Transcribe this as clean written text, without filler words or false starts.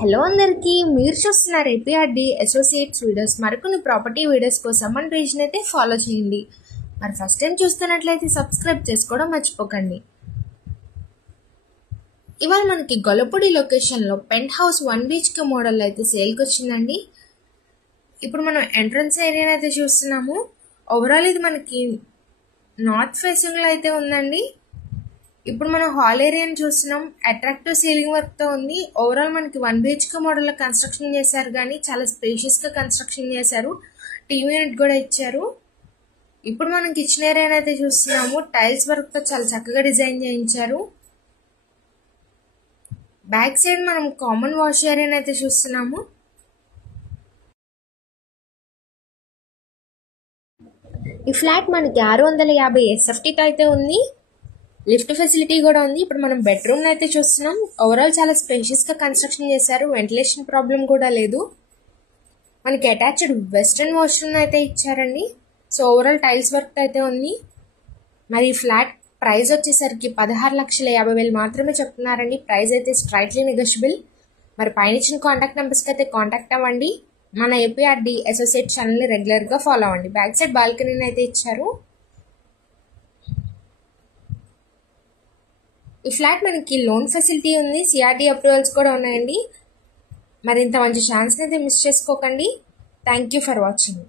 Hello అందరికీ, మీరు చూస్తున్నారు ఏపీఆర్డి అసోసియేట్స్ వీడియోస్. మరికొన్ని ప్రాపర్టీ వీడియోస్ కోసం మన పేజ్ని అయితే ఫాలో చేయండి. మరి ఫస్ట్ టైం చూస్తున్నట్లయితే సబ్స్క్రైబ్ చేసుకోవడం మర్చిపోకండి. ఇవాళ మనకి గొల్లపూడి లొకేషన్లో పెంట్ హౌస్ 1 BHK మోడల్ అయితే సేల్కి వచ్చిందండి. ఇప్పుడు మనం ఎంట్రన్స్ ఏరియాని అయితే చూస్తున్నాము. ఓవరాల్ ఇది మనకి నార్త్ ఫేసింగ్లో అయితే ఉందండి. ఇప్పుడు మనం హాల్ ఏరియాని చూస్తున్నాం. అట్రాక్టివ్ సీలింగ్ వర్క్ తో ఉంది. ఓవరాల్ మనకి 1 BHK మోడల్ లో కన్స్ట్రక్షన్ చేశారు, కానీ చాలా స్పేషియస్ గా కన్స్ట్రక్షన్ చేశారు. టీవీ యూనిట్ కూడా ఇచ్చారు. ఇప్పుడు మనం కిచెన్ ఏరియాని అయితే చూస్తున్నాము. టైల్స్ వర్క్ తో చాలా చక్కగా డిజైన్ చేయించారు. బ్యాక్ సైడ్ మనం కామన్ వాష్ ఏరియాని అయితే చూస్తున్నాము. ఈ ఫ్లాట్ మనకి 650 SFT తో అయితే ఉంది. లిఫ్ట్ ఫెసిలిటీ కూడా ఉంది. ఇప్పుడు మనం బెడ్రూమ్ అయితే చూస్తున్నాం. ఓవరాల్ చాలా స్పేషియస్ గా కన్స్ట్రక్షన్ చేశారు. వెంటిలేషన్ ప్రాబ్లం కూడా లేదు. మనకి అటాచ్డ్ వెస్ట్రన్ వాష్రూమ్ అయితే ఇచ్చారండి. సో ఓవరాల్ టైల్స్ వర్క్ అయితే ఉంది. మరి ఫ్లాట్ ప్రైస్ వచ్చేసరికి 16,50,000 మాత్రమే చెప్తున్నారండి. ప్రైస్ అయితే స్ట్రైట్లీ నెగోషియబుల్. మరి పైన ఇచ్చిన కాంటాక్ట్ నెంబర్స్కి అయితే కాంటాక్ట్ అవ్వండి. మన ఏపీఆర్డి అసోసియేట్ ఛానల్ని రెగ్యులర్గా ఫాలో అవ్వండి. బ్యాక్ సైడ్ బాల్కనీని అయితే ఇచ్చారు. ఈ ఫ్లాట్ మనకి లోన్ ఫెసిలిటీ ఉంది. సిఆర్టీ అప్రూవల్స్ కూడా ఉన్నాయండి. మరి ఇంత మంచి ఛాన్స్ అయితే మిస్ చేసుకోకండి. Thank you for watching.